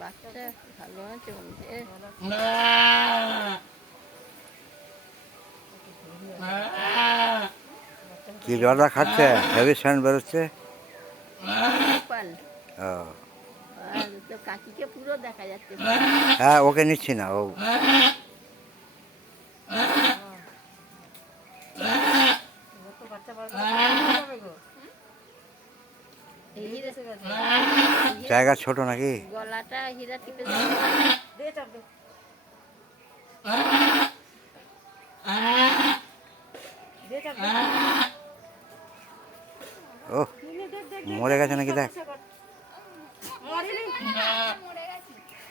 বাচ্চা ভালো কি জলটা খাচ্ছে? হেভি সাউন্ড বেরোচ্ছে? ও। কাকিকে পুরো দেখা যাচ্ছে। হ্যাঁ ওকে নিচ্ছি না ও। জায়গা ছোট নাকি? গলাটা হীরা টিপে ও মরে গেছে নাকি দেখ।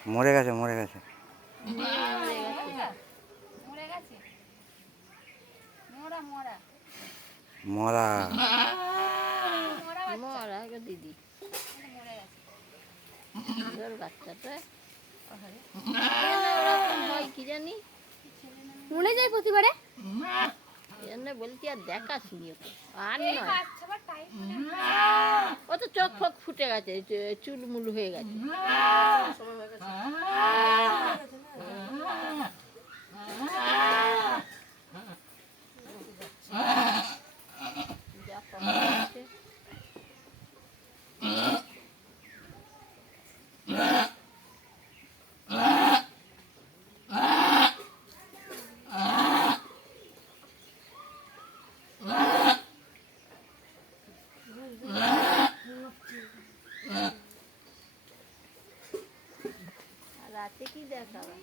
মরে গেছে মরে গেছে। মরা। মরা দিদি বাচ্চাটা কি জানি মনে যায় প্রতিবারে? জন্য বলছি আর দেখা শুনি আর নয়। ও তো চোখ ফোক ফুটে গেছে চুলমুল হয়ে গেছে। রাতে কি দেখাবা?